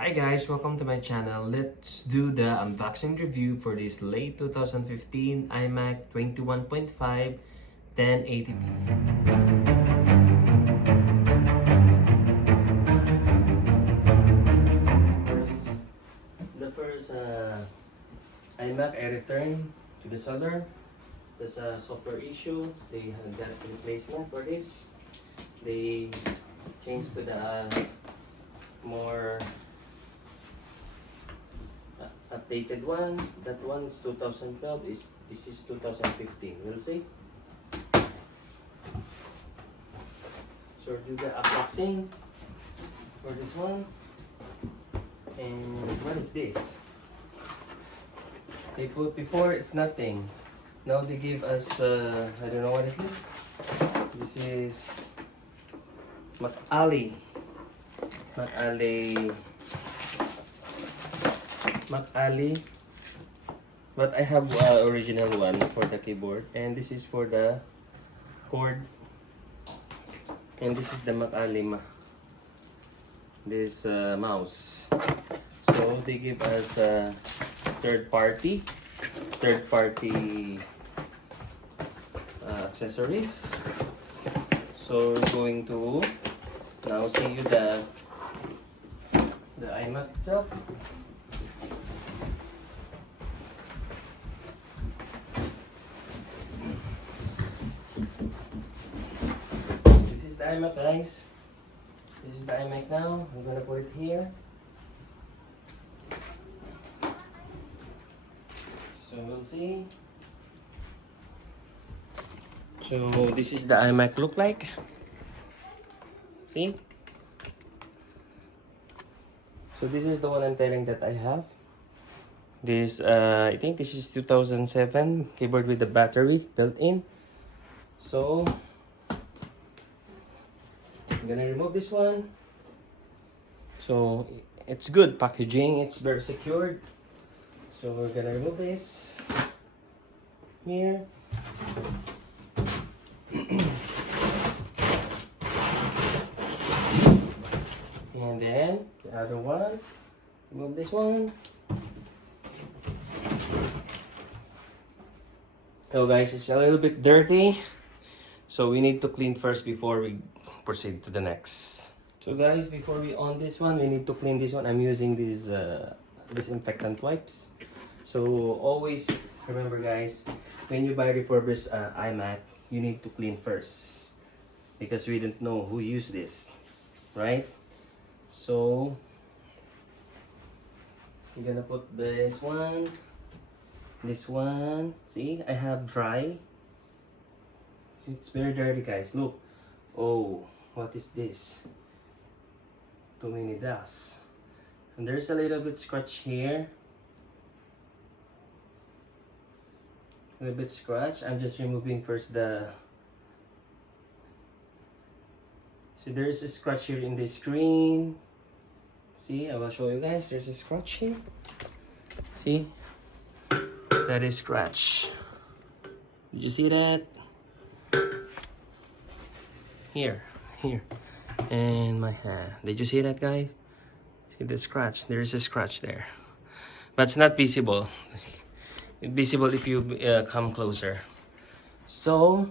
Hi guys, welcome to my channel. Let's do the unboxing review for this late 2015 iMac 21.5 1080p. The first iMac I returned to the seller. There's a software issue. They have got replacement for this. They changed to the more updated one. That one's 2012. This is 2015. We'll see. So do the unboxing for this one. And what is this? They put before it's nothing. Now they give us I don't know what is this. This is Mac Ali, but I have original one for the keyboard, and this is for the cord, and this is the Mac Ali this mouse. So they give us third party accessories. So we're going to now see you the iMac itself. This is the iMac, guys. This is the iMac now. I'm gonna put it here. So we'll see. So this is the iMac look like. See? So this is the one I'm telling that I have. This I think this is 2007 keyboard with the battery built in. So I'm gonna remove this one. So it's good packaging, it's very secured. So we're gonna remove this here. And then the other one, remove this one. Oh guys, it's a little bit dirty, so we need to clean first before we proceed to the next. So guys, before we on this one, we need to clean this one. I'm using these disinfectant wipes. So always remember guys, when you buy refurbished iMac, you need to clean first, because we don't know who used this, right? So I'm gonna put this one. See, I have dry. It's very dirty, guys. Look. Oh, what is this? Too many dust. And there's a little bit scratch here. A little bit scratch. I'm just removing first the. See, there's a scratch here in the screen. See, I will show you guys. There's a scratch here. See? That is scratch. Did you see that? Here. And my hand. Did you see that, guys? See the scratch? There is a scratch there. But it's not visible. It's visible if you come closer. So,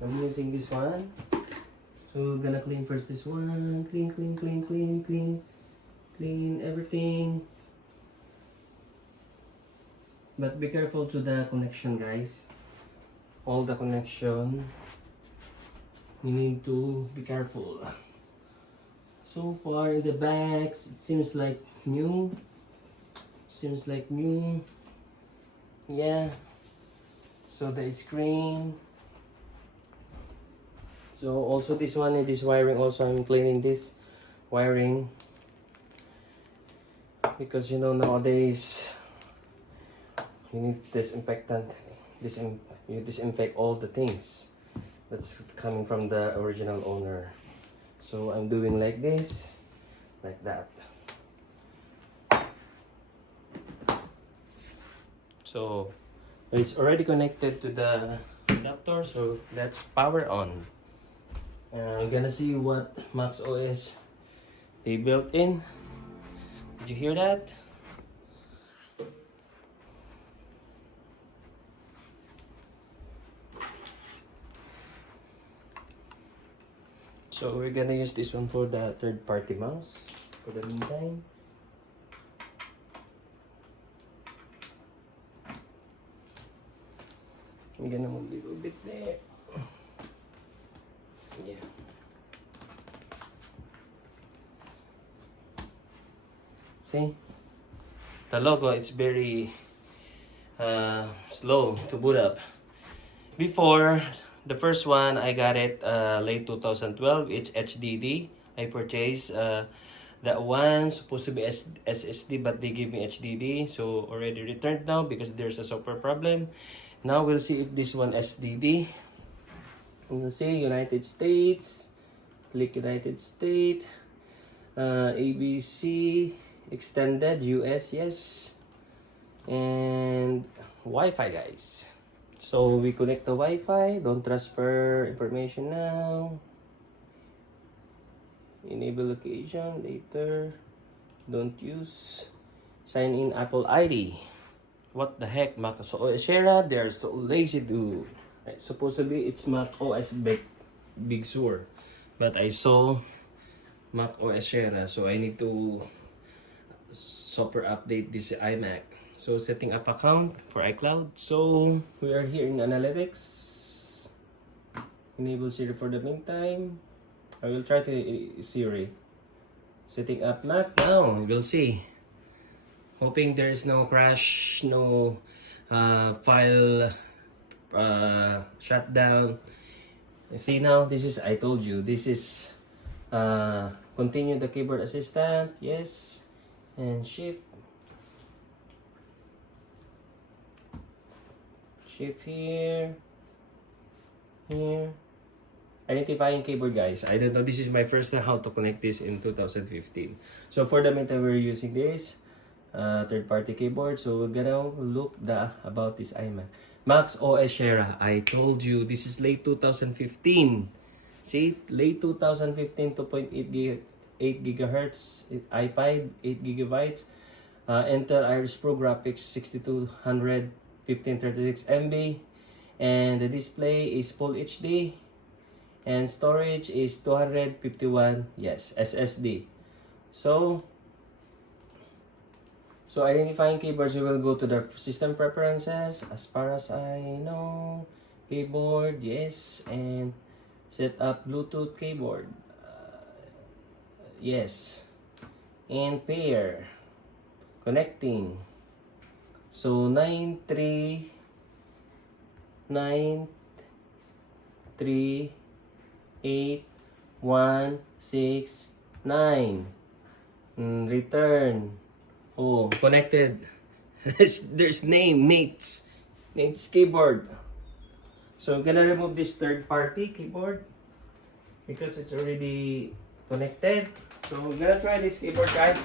I'm using this one. So we're gonna clean first this one. Clean everything. But be careful to the connection, guys. All the connection. You need to be careful. So far in the backs, it seems like new. Yeah. So the screen. So also this one and this wiring also, I'm cleaning this wiring, because you know nowadays you need disinfectant. You disinfect all the things that's coming from the original owner. So I'm doing like this, like that. So it's already connected to the adapter, so let's power on. I'm gonna see what Mac OS They built in. Did you hear that? So we're gonna use this one for the third-party mouse for the meantime. I'm gonna move a little bit there. Yeah. See? The logo, it's very slow to boot up. Before, the first one, I got it late 2012. It's HDD. I purchased that one, supposed to be SSD, but they give me HDD. So, already returned now because there's a software problem. Now, we'll see if this one SDD. We'll see United States. Click United States. ABC. Extended. US, yes. And Wi-Fi, guys. So we connect the Wi-Fi. Don't transfer information now. Enable location later. Don't use. Sign in Apple ID. What the heck, Mac Os Monterey? They're so lazy to. Supposedly it's Mac OS Big Sur, but I saw Mac OS Monterey, so I need to software update this iMac. So setting up account for iCloud. So we are here in analytics. Enable Siri for the meantime. I will try to Siri. Setting up Mac now. We'll see. Hoping there is no crash, no file shutdown. See now, this is, I told you, this is continue the keyboard assistant. Yes. And shift here, identifying keyboard, guys. I don't know, this is my first time how to connect this in 2015. So for the meantime, we're using this third-party keyboard. So we're gonna look about this iMac Mac OS Monterey. I told you this is late 2015. See, late 2015, 2.8 gigahertz i5, 8 gigabytes, Intel Iris Pro graphics 6200, 1536 MB, and the display is full HD, and storage is 251, yes, SSD. So identifying keyboards, we will go to the system preferences. As far as I know, keyboard, yes, and set up Bluetooth keyboard, yes, and pair, connecting. So 93938 return. Oh, connected. There's Nate's keyboard. So I'm gonna remove this third-party keyboard because it's already connected. So we're gonna try this keyboard, guys.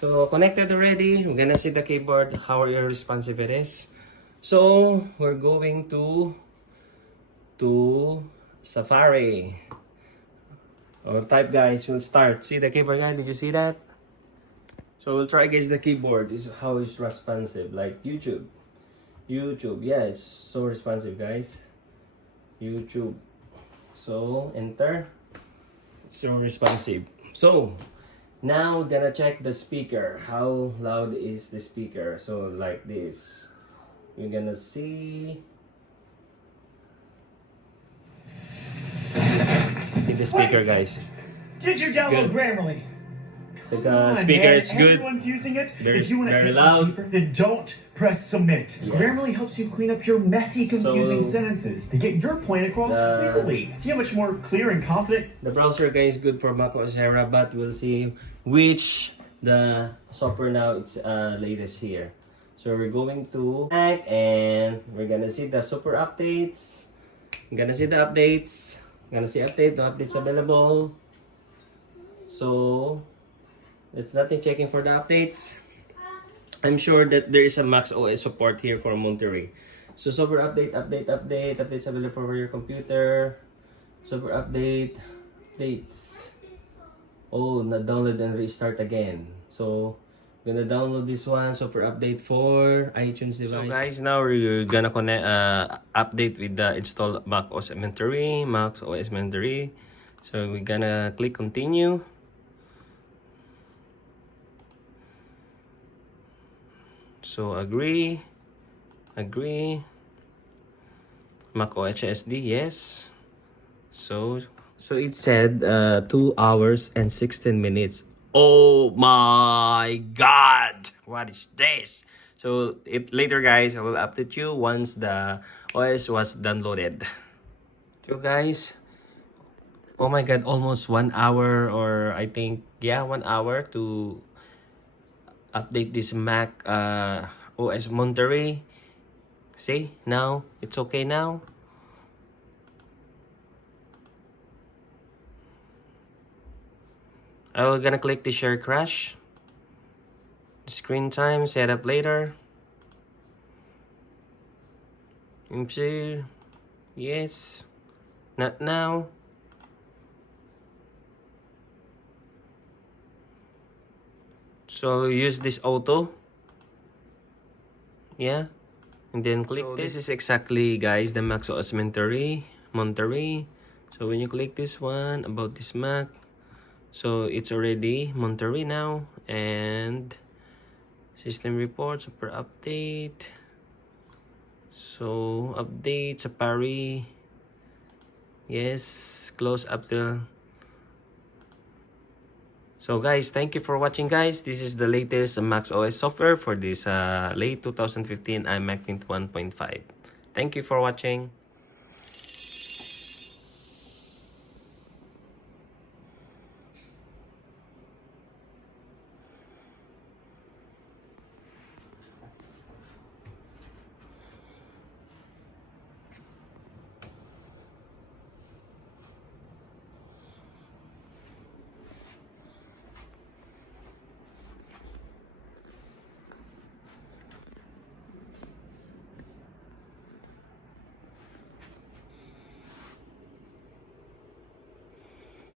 So connected already. We're gonna see the keyboard, how responsive it is. So we're going to Safari. Or type, guys. We'll start. See the keyboard, guys? Did you see that? So we'll try, guys, the keyboard is how it's responsive, like YouTube. Yeah, it's so responsive, guys. YouTube. So enter. It's so responsive. So now gonna check the speaker. How loud is the speaker? So like this. You're gonna see the speaker, guys. Did you download Grammarly? The speaker, it's good. Everyone's using it. Very, if you want to very edit loud. paper, then don't press submit. Yeah. Grammarly helps you clean up your messy, confusing sentences to get your point across clearly. See how much more clear and confident? The browser, guys, is good for Mac OS Monterey, but we'll see which the software now it's latest here. So we're going to Mac and we're gonna see the super updates. I'm gonna see the updates. I'm gonna see the updates available. So there's nothing checking for the updates. I'm sure that there is a Mac OS support here for Monterey. So software updates available for your computer. Software updates. Oh, na-download and restart again. So, gonna download this one. So, for update for iTunes device. So, guys, now we're gonna connect, update with the install Mac OS Monterey, Mac OS Monterey. So, we're gonna click continue. So, agree. Mac OS SD, yes. So it said 2 hours and 16 minutes. Oh my god! What is this? So later, guys, I will update you once the OS was downloaded. So guys, oh my god, almost 1 hour, or I think, yeah, 1 hour to update this Mac OS Monterey. See, now it's okay now. I'm gonna click the share crash. Screen time, setup later. Oopsie. Yes. Not now. So use this auto. Yeah. And then click this. This is exactly, guys, the Mac OS Monterey. So when you click this one about this Mac, so it's already Monterey now. And system report, super update. So update Safari. Yes, close up till. So guys, thank you for watching, guys. This is the latest Mac OS software for this late 2015 iMac 1.5. Thank you for watching.